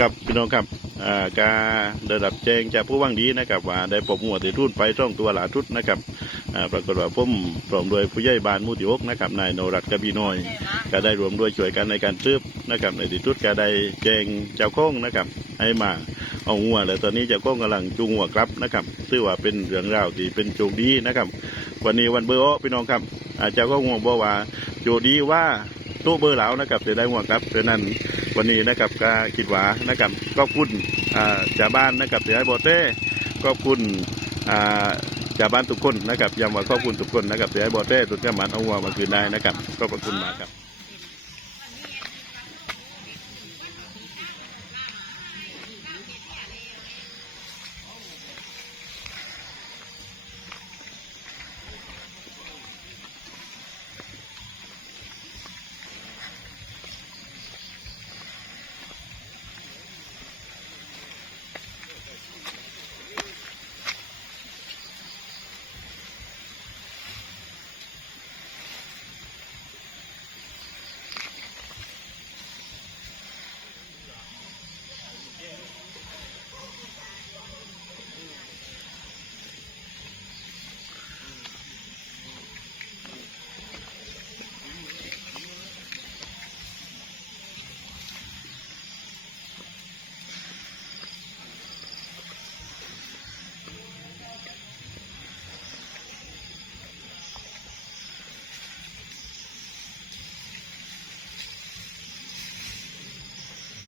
กับพี่น้องครับอ่าการได้รับแจ้งจากผู้ว่างดีนะครับ ว่าได้พบหัวติดทุนไปช่องตัวหลาทุดนะครับอ่าปรากฏว่าผมพร้อมโดวยผู้ใหญ่บ้านมูติอกนะครับนายโนรัตน์กบีน้อย ก็ได้รวมด้วยช่วยกันในการซืบนะครับ ในที่สุดก็ได้แจ้งเจ้าของนะครับ ให้มาเอางัวแล้วตอนนี้เจ้าของกำลังจูงหัวกลับนะครับซึ่งว่าเป็นเรื่องราวที่เป็นโชคดีนะครับ วันนี้วันเบอร์อ้อพี่น้องครับอาเจ้าก็ห่วบอกว่าโชคดีว่าต๊ะเบอร์เหลานะครับจะได้หัวกลับดังนั้น วันนี้นะครับก็คิดว่านะครับก็คุณอาชาวบ้านนะครับเสียบอเต้ก็คุณอาชาวบ้านทุกคนนะครับย้ำว่าขอบคุณทุกคนนะครับเสียบอเต้ทุกท่านมาเอาวัวมาคืนได้นะครับก็ขอบคุณมากครับ